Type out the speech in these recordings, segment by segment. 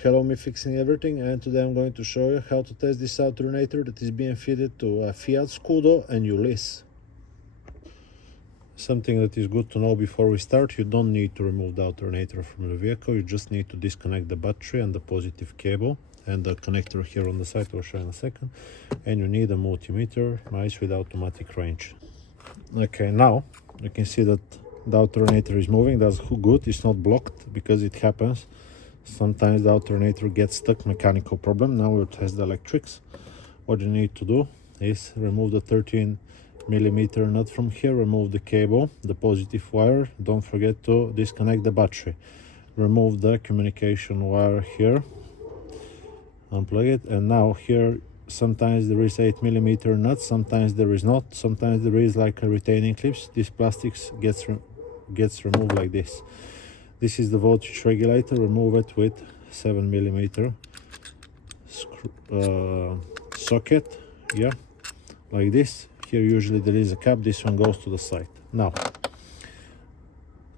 Hello, me fixing everything, and today I'm going to show you how to test this alternator that is being fitted to a Fiat Scudo and Ulysse. Something that is good to know before we start: you don't need to remove the alternator from the vehicle, you just need to disconnect the battery and the positive cable and the connector here on the side, I'll show you in a second. And you need a multimeter, nice with automatic range. Okay, now you can see that the alternator is moving. That's good, it's not blocked, because it happens. Sometimes the alternator gets stuck, mechanical problem. Now we'll test the electrics. What you need to do is remove the 13mm nut from here, remove the cable, the positive wire. Don't forget to disconnect the battery. Remove the communication wire here, unplug it, and now here sometimes there is 8mm nut, sometimes there is not, sometimes there is like a retaining clips. This plastics gets removed like this. This is the voltage regulator. Remove it with 7mm socket, yeah, like this. Here usually there is a cap, this one goes to the side. Now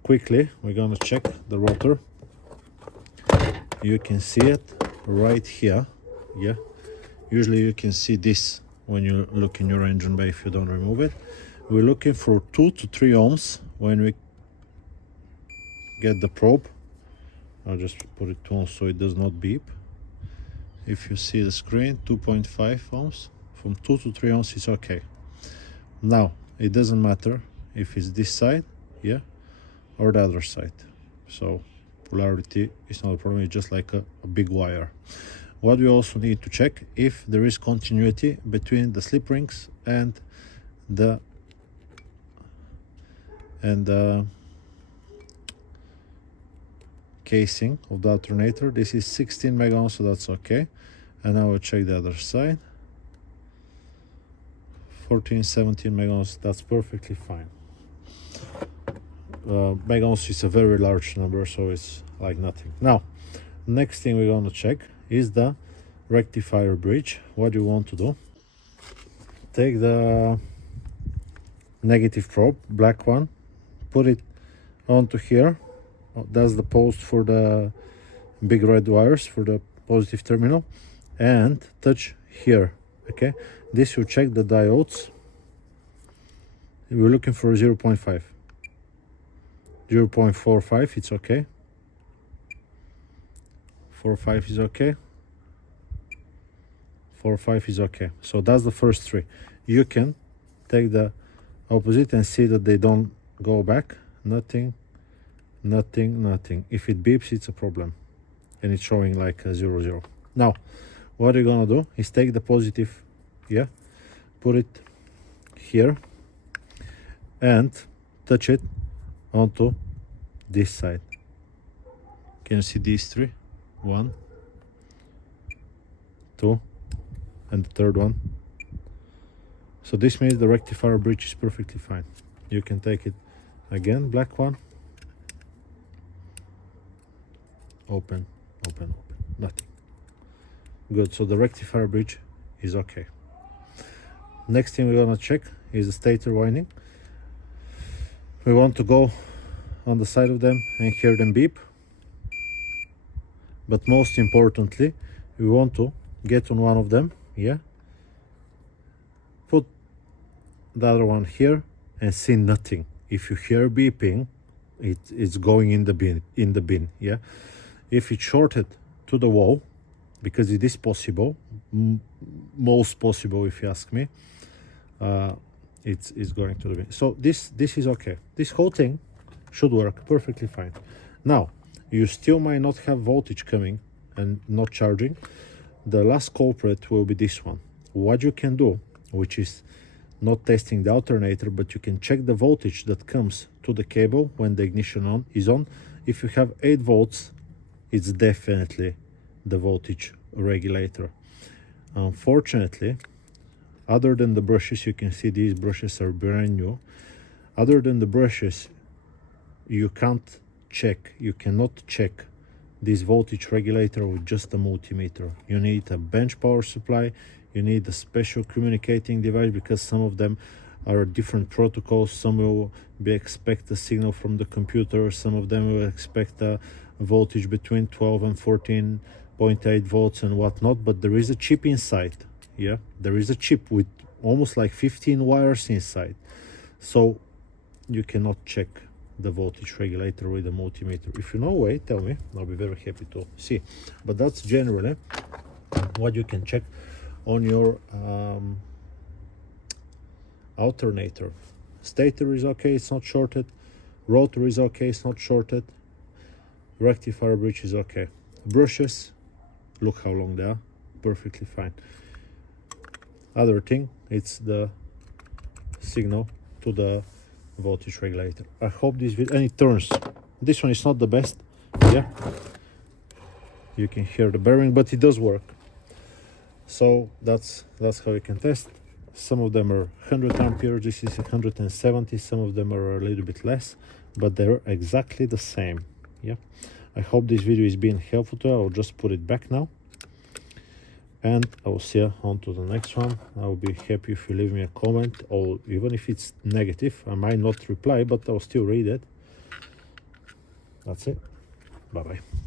quickly we're gonna check the rotor. You can see it right here, yeah. Usually you can see this when you look in your engine bay if you don't remove it. We're looking for 2 to 3 ohms when we get the probe. I'll just put it on so it does not beep. If you see the screen, 2.5 ohms. From 2 to 3 ohms is okay. Now it doesn't matter if it's this side, yeah, or the other side. So polarity is not a problem, it's just like a big wire. What we also need to check if there is continuity between the slip rings and the casing of the alternator. This is 16 mega ohms, so that's okay. And now we'll check the other side. 14, 17 mega ohms, that's perfectly fine. Mega ohms is a very large number, so it's like nothing. Now, next thing we're going to check is the rectifier bridge. What you want to do: take the negative probe, black one, put it onto here. That's the post for the big red wires for the positive terminal, and touch here. Okay, this will check the diodes. We're looking for 0.5, 0.45, it's okay. 4.5 is okay. 4.5 is okay. So that's the first three. You can take the opposite and see that they don't go back. Nothing, nothing, nothing. If it beeps, it's a problem, and it's showing like a 0, 0. Now what you're gonna do is take the positive, yeah, put it here and touch it onto this side. Can you see these three? 1, 2, and the third one. So this means the rectifier bridge is perfectly fine. You can take it again, black one, open, open, open, nothing. Good, so the rectifier bridge is okay. Next thing we're gonna check is the stator winding. We want to go on the side of them and hear them beep. But most importantly, we want to get on one of them, yeah, put the other one here and see nothing. If you hear beeping, it's going in the bin, yeah. If it's shorted to the wall, because it is possible, most possible if you ask me, it's going to the bin. So this is okay. This whole thing should work perfectly fine. Now you still might not have voltage coming and not charging. The last culprit will be this one. What you can do, which is not testing the alternator, but you can check the voltage that comes to the cable when the ignition is on. If you have 8 volts, it's definitely the voltage regulator. Unfortunately, other than the brushes, you can see these brushes are brand new. Other than the brushes, you can't check, you cannot check this voltage regulator with just a multimeter. You need a bench power supply, you need a special communicating device, because some of them are different protocols. Some will expect a signal from the computer, some of them will expect a voltage between 12 and 14 0.8 volts and whatnot, but there is a chip inside. Yeah, there is a chip with almost like 15 wires inside, so you cannot check the voltage regulator with a multimeter. If you know a way, tell me, I'll be very happy to see. But that's generally what you can check on your alternator. Stator is okay, it's not shorted. Rotor is okay, it's not shorted. Rectifier bridge is okay. Brushes, look how long they are, perfectly fine. Other thing, it's the signal to the voltage regulator. I hope this video, and it turns. This one is not the best. Yeah, you can hear the bearing, but it does work. So that's how you can test. Some of them are 100 amperes, this is 170, some of them are a little bit less, but they're exactly the same. Yeah, I hope this video is being helpful to you. I'll just put it back now, and I will see you on to the next one. I will be happy if you leave me a comment, or even if it's negative, I might not reply, but I'll still read it. That's it. Bye bye.